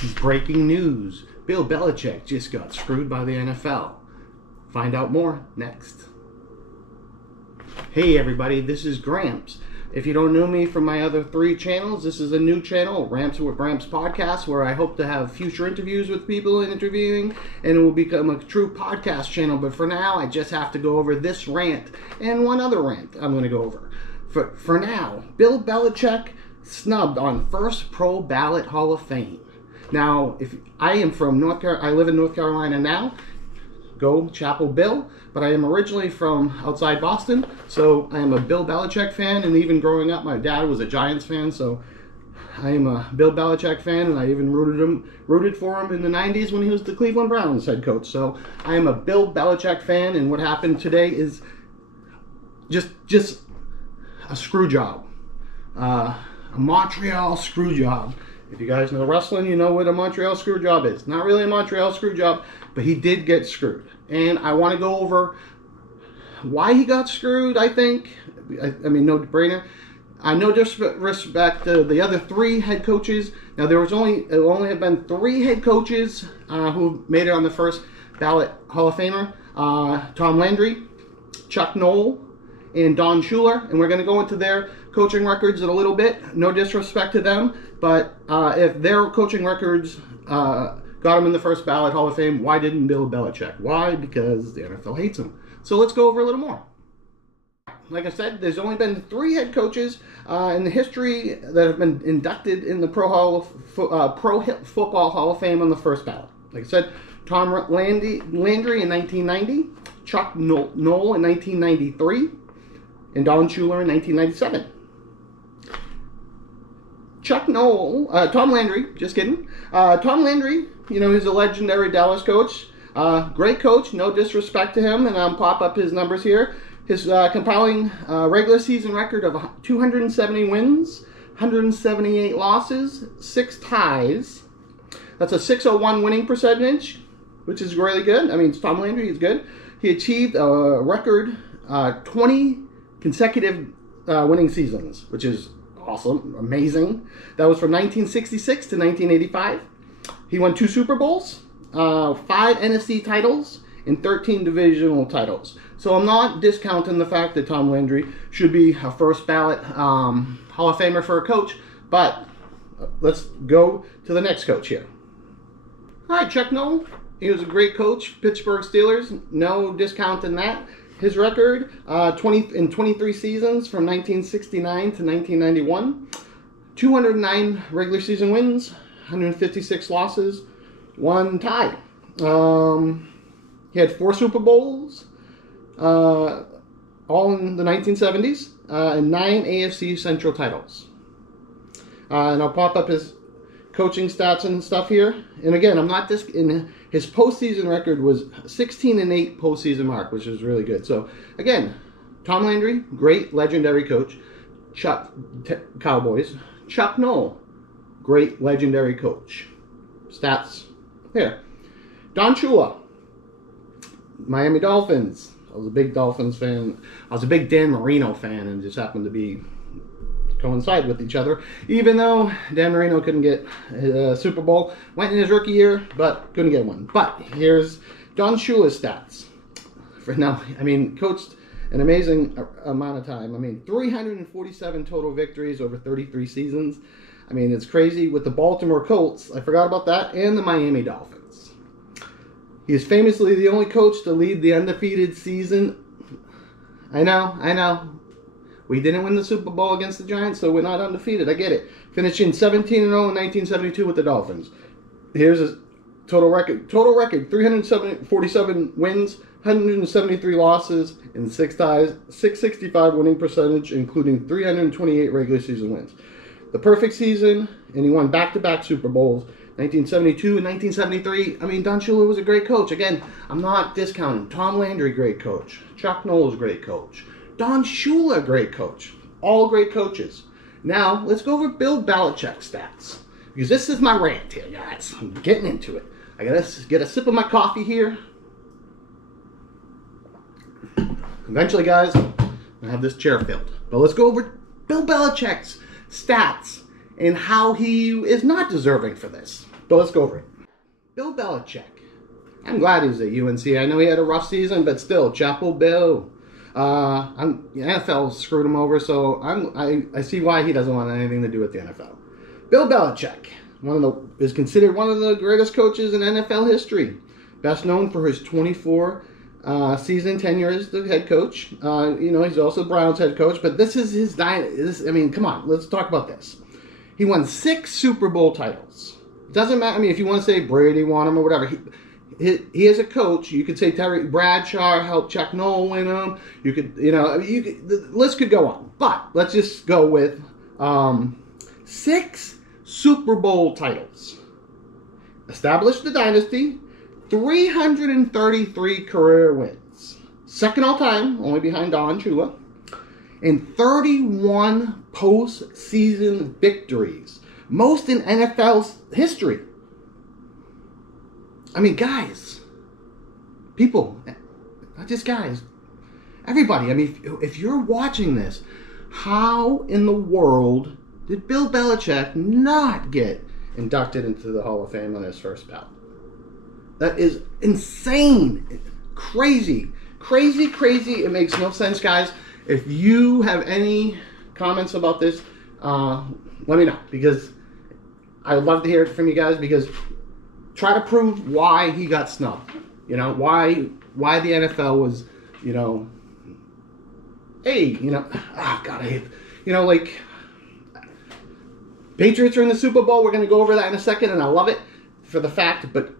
Breaking news. Bill Belichick just got screwed by the NFL. Find out more next. Hey everybody, this is Gramps. If you don't know me from my other 3 channels, this is a new channel, Ramps with Gramps podcast, where I hope to have future interviews with people and interviewing, and it will become a true podcast channel. But for now, I just have to go over this rant and one other rant I'm going to go over. For now, Bill Belichick snubbed on first pro ballot Hall of Fame. Now, if I am from North Carolina, I live in North Carolina now. Go Chapel Bill, but I am originally from outside Boston, so I am a Bill Belichick fan, and even growing up, my dad was a Giants fan, so I am a Bill Belichick fan, and I even rooted for him in the 90s when he was the Cleveland Browns head coach. So I am a Bill Belichick fan, and what happened today is just a screw job, a Montreal screw job. If you guys know wrestling, you know what a Montreal screw job is. Not really a Montreal screw job, but he did get screwed. And I want to go over why he got screwed, I think. I mean, no brainer. I no disrespect to the other 3 head coaches. Now, there only have been 3 head coaches who made it on the first ballot Hall of Famer. Tom Landry, Chuck Noll, and Don Shula. And we're going to go into their coaching records in a little bit. No disrespect to them, but if their coaching records got him in the first ballot Hall of Fame, why didn't Bill Belichick? Why? Because the NFL hates him. So let's go over a little more. Like I said, there's only been 3 head coaches in the history that have been inducted in the Pro Football Hall of Fame on the first ballot. Like I said, Tom Landry in 1990, Chuck Noll in 1993, and Don Shula in 1997. Tom Landry, just kidding. Tom Landry, you know, he's a legendary Dallas coach. Great coach, no disrespect to him, and I'll pop up his numbers here. His compelling regular season record of 270 wins, 178 losses, 6 ties. That's a .601 winning percentage, which is really good. I mean, Tom Landry, he's good. He achieved a record 20 consecutive winning seasons, which is awesome, amazing. That was from 1966 to 1985. He won 2 Super Bowls, 5 NFC titles, and 13 divisional titles. So I'm not discounting the fact that Tom Landry should be a first ballot Hall of Famer for a coach, but let's go to the next coach here. All right, Chuck Noll. He was a great coach, Pittsburgh Steelers. No discounting that. His record, 23 seasons from 1969 to 1991, 209 regular season wins, 156 losses, 1 tie. He had 4 Super Bowls, all in the 1970s, and 9 AFC Central titles. And I'll pop up his coaching stats and stuff here. And again, I'm not his postseason record was 16-8 postseason mark, which is really good. So again, Tom Landry, great legendary coach. Cowboys. Chuck Noll, great legendary coach. Stats here. Don Shula, Miami Dolphins. I was a big Dolphins fan. I was a big Dan Marino fan, and just happened to coincide with each other, even though Dan Marino couldn't get a Super Bowl. Went in his rookie year, but couldn't get one. But here's Don Shula's stats. For now, I mean, coached an amazing amount of time. I mean, 347 total victories over 33 seasons. I mean, it's crazy with the Baltimore Colts. I forgot about that. And the Miami Dolphins. He is famously the only coach to lead the undefeated season. I know. We didn't win the Super Bowl against the Giants, so we're not undefeated. I get it. Finishing 17-0 in 1972 with the Dolphins. Here's his total record. 347 wins, 173 losses, and 6 ties. 665 winning percentage, including 328 regular season wins. The perfect season, and he won back-to-back Super Bowls, 1972 and 1973. I mean, Don Shula was a great coach. Again, I'm not discounting. Tom Landry, great coach. Chuck Noll, great coach. Don Shula, great coach. All great coaches. Now, let's go over Bill Belichick's stats. Because this is my rant here, guys. I'm getting into it. I gotta get a sip of my coffee here. Eventually, guys, I have this chair filled. But let's go over Bill Belichick's stats and how he is not deserving for this. So let's go over it. Bill Belichick. I'm glad he's at UNC. I know he had a rough season, but still, Chapel Bill. The NFL screwed him over, so I see why he doesn't want anything to do with the NFL. Bill Belichick is considered one of the greatest coaches in NFL history. Best known for his 24 season tenure as the head coach. He's also Browns head coach, but this is his come on, let's talk about this. He won 6 Super Bowl titles. It doesn't matter. I mean, if you want to say Brady won them or whatever, he is a coach. You could say Terry Bradshaw helped Chuck Noll win them. The list could go on. But let's just go with 6 Super Bowl titles. Established the dynasty. 333 career wins. Second all time, only behind Don Shula. And 31 postseason victories. Most in NFL's history. I mean, guys. People. Not just guys. Everybody. I mean, if you're watching this, how in the world did Bill Belichick not get inducted into the Hall of Fame on his first ballot? That is insane. Crazy. It makes no sense, guys. If you have any comments about this, let me know. Because I would love to hear it from you guys. Because try to prove why he got snubbed. Why the NFL was, hey, God, I hate, like, Patriots are in the Super Bowl. We're going to go over that in a second, and I love it for the fact, but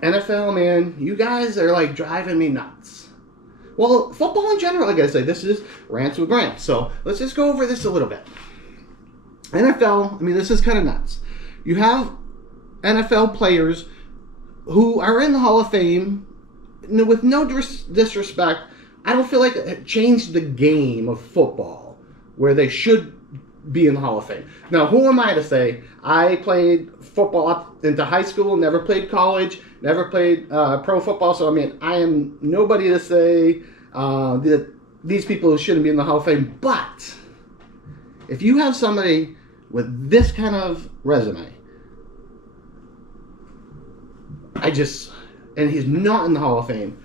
NFL, man, you guys are like driving me nuts. Well, football in general, like I said, this is Rants with Grant. So let's just go over this a little bit. NFL, I mean, this is kind of nuts. You have NFL players who are in the Hall of Fame with no disrespect. I don't feel like it changed the game of football where they should be in the Hall of Fame. Now, who am I to say? I played football up into high school, never played college, never played pro football. So, I mean, I am nobody to say that these people shouldn't be in the Hall of Fame. But if you have somebody with this kind of resume, and he's not in the Hall of Fame.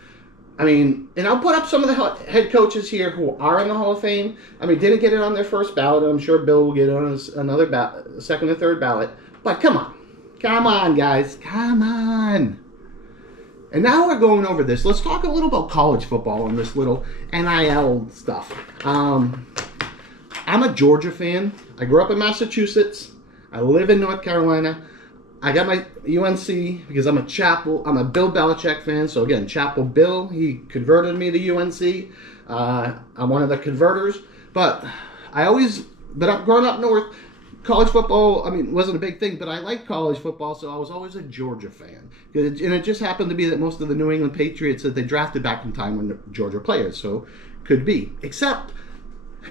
I mean, and I'll put up some of the head coaches here who are in the Hall of Fame. I mean, didn't get it on their first ballot. I'm sure Bill will get it on another second or third ballot. But come on, guys, come on. And now we're going over this. Let's talk a little about college football and this little NIL stuff. I'm a Georgia fan. I grew up in Massachusetts. I live in North Carolina. I got my UNC because I'm a Bill Belichick fan. So again, Chapel Bill, he converted me to UNC. I'm one of the converters. But growing up north, college football, I mean, wasn't a big thing, but I liked college football, so I was always a Georgia fan. And it just happened to be that most of the New England Patriots that they drafted back in time were Georgia players, so could be. Except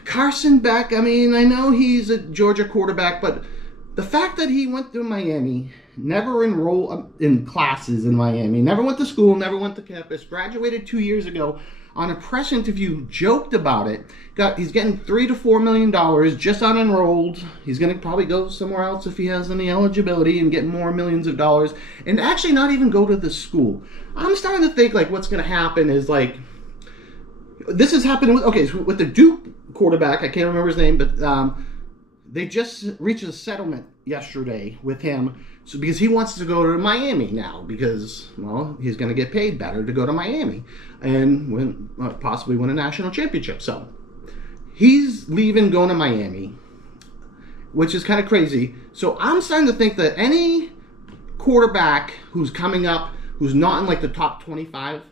Carson Beck, I mean, I know he's a Georgia quarterback, but the fact that he went to Miami, never enrolled in classes in Miami, never went to school, never went to campus, graduated 2 years ago, on a press interview, joked about it. He's getting $3 to $4 million, just unenrolled. He's going to probably go somewhere else if he has any eligibility and get more millions of dollars, and actually not even go to the school. I'm starting to think like what's going to happen is like, this has happened with the Duke quarterback. I can't remember his name, but they just reached a settlement yesterday with him. So because he wants to go to Miami now because, well, he's going to get paid better to go to Miami and possibly win a national championship. So he's leaving, going to Miami, which is kind of crazy. So I'm starting to think that any quarterback who's coming up, who's not in like the top 25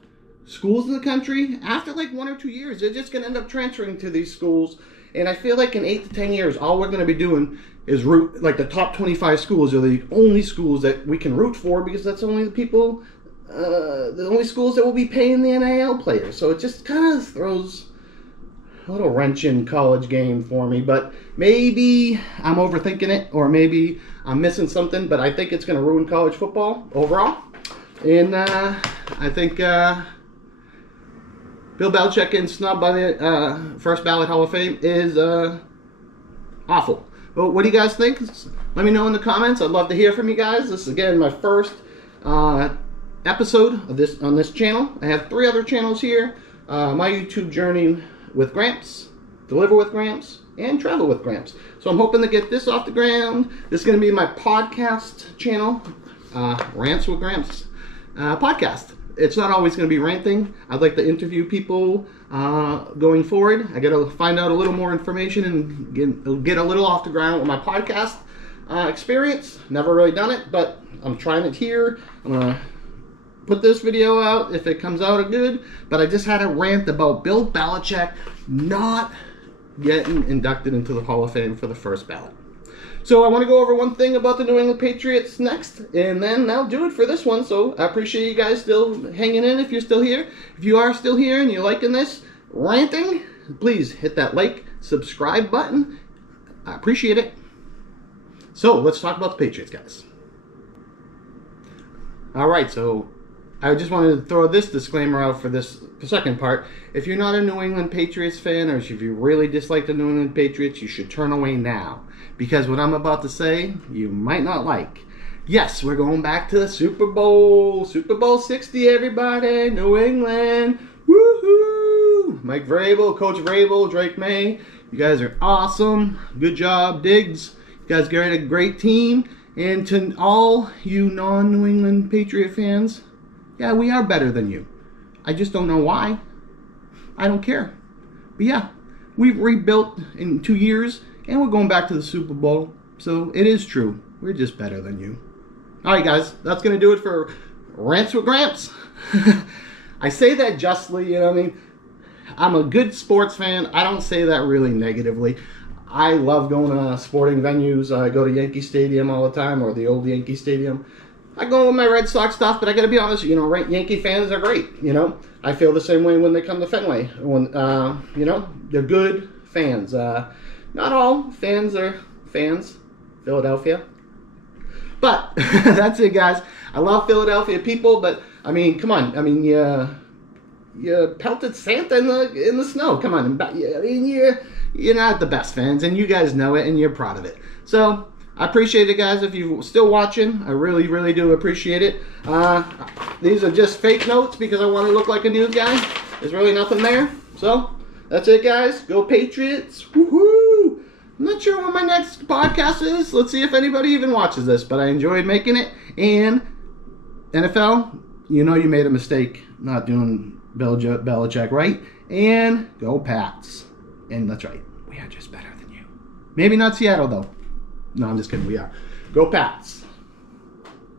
schools in the country, after like 1 or 2 years, they're just going to end up transferring to these schools. And I feel like in 8 to 10 years, all we're going to be doing is root, like the top 25 schools are the only schools that we can root for because that's only the people, the only schools that will be paying the NIL players. So it just kind of throws a little wrench in college game for me. But maybe I'm overthinking it, or maybe I'm missing something. But I think it's going to ruin college football overall. And I think Bill Belichick getting snubbed by the first ballot Hall of Fame is awful. Well, what do you guys think? Let me know in the comments. I'd love to hear from you guys. This is, again, my first episode of this on this channel. I have 3 other channels here. My YouTube journey with Gramps, Deliver with Gramps, and Travel with Gramps. So I'm hoping to get this off the ground. This is going to be my podcast channel, Rants with Gramps podcast. It's not always going to be ranting. I'd like to interview people going forward. I got to find out a little more information and get a little off the ground with my podcast experience. Never really done it, but I'm trying it here. I'm going to put this video out if it comes out good. But I just had a rant about Bill Belichick not getting inducted into the Hall of Fame for the first ballot. So I want to go over one thing about the New England Patriots next, and then that'll do it for this one. So I appreciate you guys still hanging in if you're still here. If you are still here and you're liking this ranting, please hit that like, subscribe button. I appreciate it. So let's talk about the Patriots, guys. All right, so I just wanted to throw this disclaimer out for this second part. If you're not a New England Patriots fan, or if you really dislike the New England Patriots, you should turn away now. Because what I'm about to say, you might not like. Yes, we're going back to the Super Bowl. Super Bowl 60, everybody. New England. Woohoo! Mike Vrabel, Coach Vrabel, Drake May. You guys are awesome. Good job, Diggs. You guys got a great team. And to all you non-New England Patriot fans, yeah, we are better than you. I just don't know why. I don't care. But yeah, we've rebuilt in 2 years. And we're going back to the Super Bowl. So it is true. We're just better than you. Alright guys, that's going to do it for Rants with Gramps. I say that justly, you know what I mean? I'm a good sports fan. I don't say that really negatively. I love going to sporting venues. I go to Yankee Stadium all the time, or the old Yankee Stadium. I go with my Red Sox stuff, but I got to be honest, you know, Yankee fans are great, you know? I feel the same way when they come to Fenway. When, you know, they're good fans. Not all fans are fans. Philadelphia. But that's it, guys. I love Philadelphia people, but I mean, come on. I mean, you pelted Santa in the snow. Come on. I mean, you're not the best fans, and you guys know it, and you're proud of it. So I appreciate it, guys. If you're still watching, I really, really do appreciate it. These are just fake notes because I want to look like a news guy. There's really nothing there. So that's it, guys. Go Patriots. Woohoo! I'm not sure what my next podcast is. Let's see if anybody even watches this, but I enjoyed making it. And NFL, you know you made a mistake not doing Bill Belichick, right? And go Pats. And that's right. We are just better than you. Maybe not Seattle, though. No, I'm just kidding. We are. Go Pats.